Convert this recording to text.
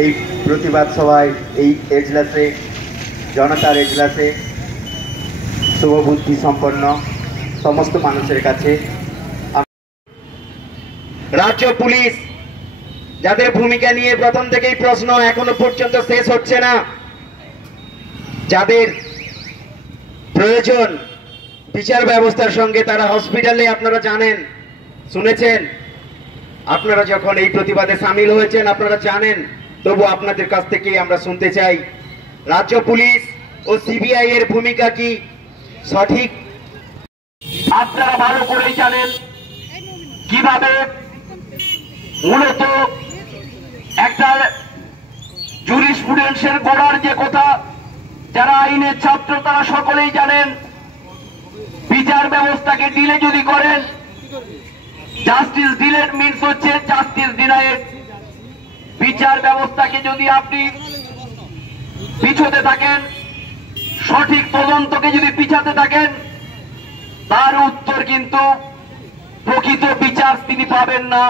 এই প্রতিবাদ সভায় এই এজলাসে জনতার এজলাসে শুভবুদ্ধি সম্পন্ন সমস্ত মানুষের কাছে রাজ্য পুলিশ যাদের ভূমিকা নিয়ে প্রথম থেকেই প্রশ্ন এখনো পর্যন্ত শেষ হচ্ছে না, যাদের প্রয়োজন বিচার ব্যবস্থার সঙ্গে, তারা হসপিটালে আপনারা জানেন, শুনেছেন, আপনারা যখন এই প্রতিবাদে সামিল হয়েছেন আপনারা জানেন, তবু আপনাদের কাছ থেকে আমরা শুনতে চাই রাজ্য পুলিশ ও সিবিআই এর ভূমিকা কি সঠিক? আপনারা ভালো করেই জানেন কিভাবে মূলত একটা জুরিসপ্রুডেন্সের গড়ার যে কথা, যারা আইনের ছাত্র তারা সকলেই জানেন বিচার ব্যবস্থাকে ডিলে যদি করেন, জাস্টিস ডিলেড মিন্স হচ্ছে জাস্টিস ডিনায়েড। বিচার ব্যবস্থাকে যদি আপনি পিছোতে থাকেন, সঠিক তদন্তকে যদি পিছাতে থাকেন, তার উত্তর কিন্তু প্রকৃত বিচার তিনি পাবেন না।